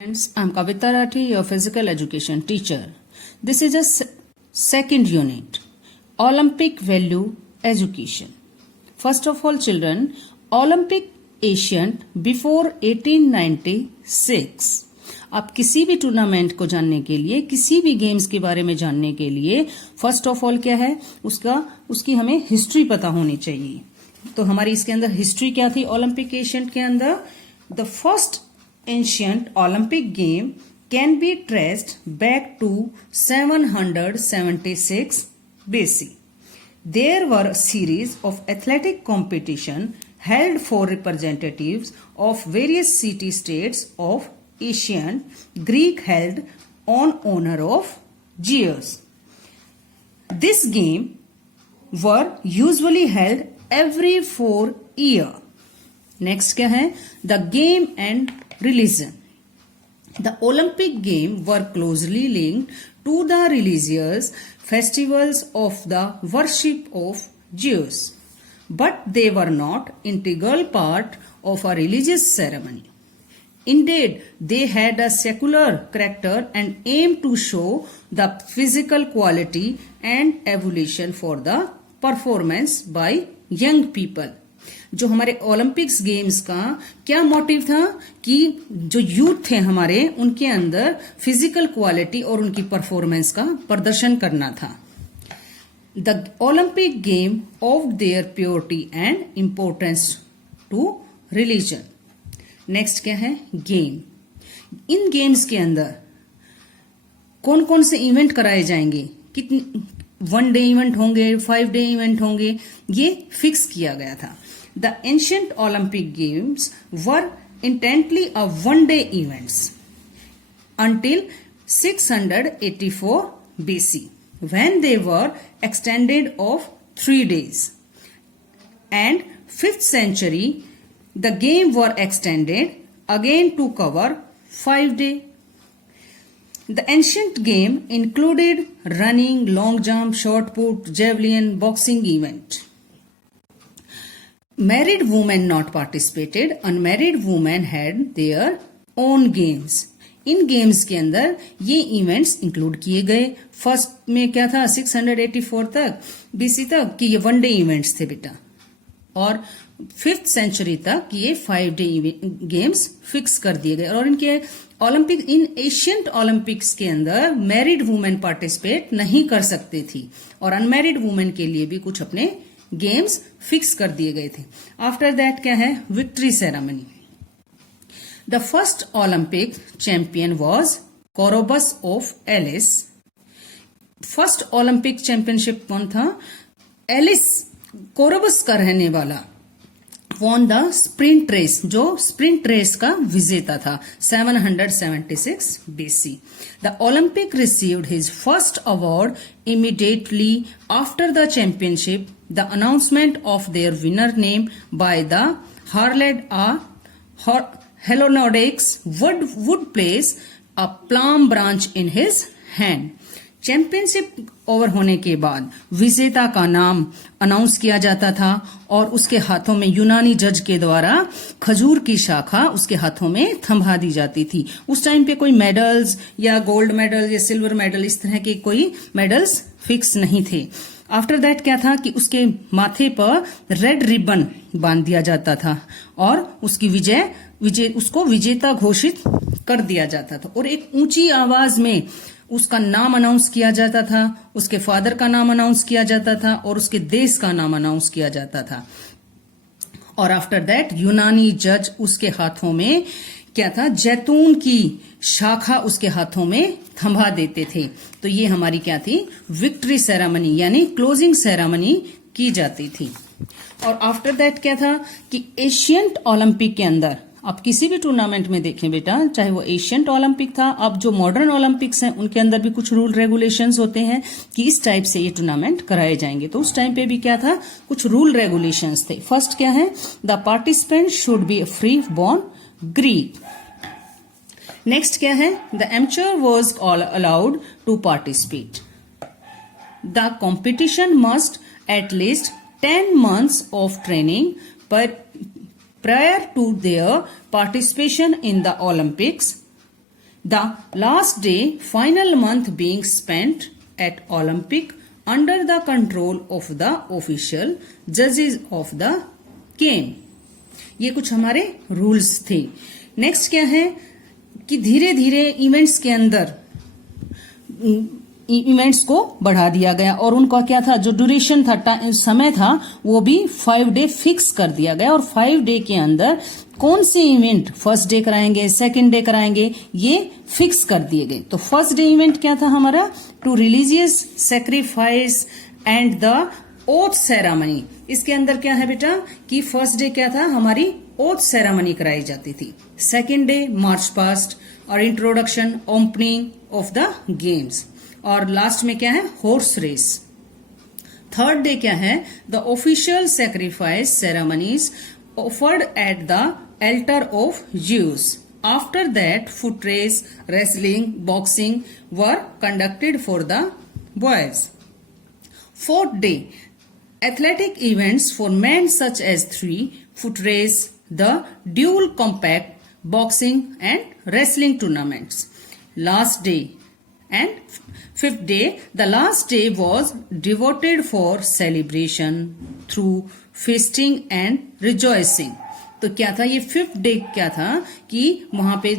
Friends, I'm Kavita Rathi, your physical education teacher. This is a second unit, Olympic Value Education. First of all, children, Olympic Ancient before 1896. आप किसी भी tournament को जानने के लिए, किसी भी गेम्स के बारे में जानने के लिए, फर्स्ट ऑफ ऑल क्या है, उसकी हमें हिस्ट्री पता होनी चाहिए. तो हमारी इसके अंदर हिस्ट्री क्या थी ओलंपिक एशियंट के अंदर? The first ancient Olympic game can be traced back to 776 BC. There were a series of athletic competition held for representatives of various city-states of ancient Greek held on honor of Zeus. This game were usually held every 4 years. Next क्या है? The game and religion. The Olympic Games were closely linked to the religious festivals of the worship of Zeus, but they were not integral part of a religious ceremony. Indeed, they had a secular character and aimed to show the physical quality and evolution for the performance by young people. जो हमारे Olympics games का क्या motive था कि जो youth थे हमारे, उनके अंदर फिजिकल क्वालिटी और उनकी परफॉर्मेंस का प्रदर्शन करना था. The Olympic game of their purity and importance to religion. Next क्या है? गेम. इन गेम्स के अंदर कौन कौन से इवेंट कराए जाएंगे, कितने 1 डे इवेंट होंगे, 5 डे इवेंट होंगे, ये फिक्स किया गया था. The ancient Olympic Games were intently a one-day events until 684 BC, when they were extended of 3 days. And 5th century, the game were extended again to cover 5 days. The ancient game included running, long jump, shot put, javelin, boxing event. Married women not participated. Unmarried women had their own games. In games के अंदर ये events include किए गए. First में क्या था? 684 तक BC तक कि ये 1 डे इवेंट्स थे बेटा, और 5th सेंचुरी तक ये 5 डे गेम्स फिक्स कर दिए गए. और इनके ओलंपिक, इन एशियंट ओलंपिक्स के अंदर मैरिड वुमेन पार्टिसिपेट नहीं कर सकती थी, और अनमैरिड वुमेन के लिए भी कुछ अपने गेम्स फिक्स कर दिए गए थे. आफ्टर दैट क्या है? Victory ceremony. The first Olympic champion was Coroebus of Elis. First Olympic championship कौन था? एलिस, कोरोबस का रहने वाला, वॉन द स्प्रिंट रेस, जो स्प्रिंट रेस का विजेता था, 776 BC. The Olympic received his first award immediately after the championship. The announcement of their winner name by the Harald Helonodix would place a palm branch in his hand. Championship over होने के बाद विजेता का नाम announce किया जाता था, और उसके हाथों में यूनानी जज के द्वारा खजूर की शाखा उसके हाथों में थमा दी जाती थी. उस टाइम पे कोई मेडल्स या गोल्ड मेडल या सिल्वर मेडल, इस तरह के कोई मेडल्स फिक्स नहीं थे. आफ्टर दैट क्या था कि उसके माथे पर रेड रिबन बांध दिया जाता था, और उसकी उसको विजेता घोषित कर दिया जाता था, और एक ऊंची आवाज में उसका नाम अनाउंस किया जाता था, उसके फादर का नाम अनाउंस किया जाता था, और उसके देश का नाम अनाउंस किया जाता था. और आफ्टर दैट यूनानी जज उसके हाथों में क्या था? जैतून की शाखा उसके हाथों में थमा देते थे. तो ये हमारी क्या थी? विक्ट्री सेरेमनी, यानी क्लोजिंग सेरेमनी की जाती थी. और आफ्टर दैट क्या था कि एशियंट ओलंपिक के अंदर, आप किसी भी टूर्नामेंट में देखें बेटा, चाहे वो एशियंट ओलंपिक था, अब जो मॉडर्न ओलंपिक्स हैं उनके अंदर भी कुछ रूल रेगुलेशंस होते हैं कि इस टाइप से ये टूर्नामेंट कराए जाएंगे. तो उस टाइम पे भी क्या था? कुछ रूल रेगुलेशंस थे. फर्स्ट क्या है? The participant should be free born Greek. Next क्या है? The amateur was allowed to participate. The competition must at least 10 months of training पर prior to their participation in the Olympics. The last day, final month being spent at Olympic under the control of the official judges of the game. ये कुछ हमारे rules थे. Next क्या है कि धीरे धीरे इवेंट्स के अंदर इवेंट्स को बढ़ा दिया गया और उनका क्या था, जो ड्यूरेशन था, समय था, वो भी 5 डे फिक्स कर दिया गया और 5 डे के अंदर कौन से इवेंट फर्स्ट डे कराएंगे, सेकंड डे कराएंगे, ये फिक्स कर दिए गए. तो फर्स्ट डे इवेंट क्या था हमारा, two religious sacrifice and the oath ceremony. इसके अंदर क्या है बेटा कि फर्स्ट डे क्या था, हमारी ओथ सेरेमनी कराई जाती थी. सेकंड डे मार्च पास्ट और introduction opening of the games. और लास्ट में क्या है, हॉर्स रेस. थर्ड डे क्या है, the official sacrifice ceremonies offered at the altar of Zeus. After that foot race, wrestling, boxing were conducted for the boys. Fourth day, athletic events for men such as 3 foot race, the dual compact, boxing and wrestling tournaments. Last day and fifth day, the last day was devoted for celebration through feasting and rejoicing. तो क्या था ये fifth day, क्या था कि वहां पे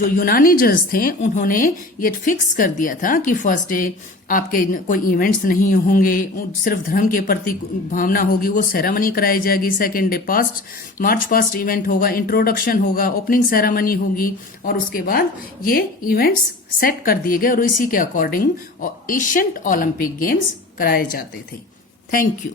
जो यूनानी जज थे उन्होंने ये फिक्स कर दिया था कि फर्स्ट डे आपके कोई इवेंट्स नहीं होंगे, सिर्फ धर्म के प्रति भावना होगी, वो सेरेमनी कराई जाएगी. Second day March past event होगा, इंट्रोडक्शन होगा, ओपनिंग सेरेमनी होगी और उसके बाद ये इवेंट्स सेट कर दिए गए और इसी के अकॉर्डिंग एशियन ओलंपिक गेम्स कराए जाते थे. Thank you.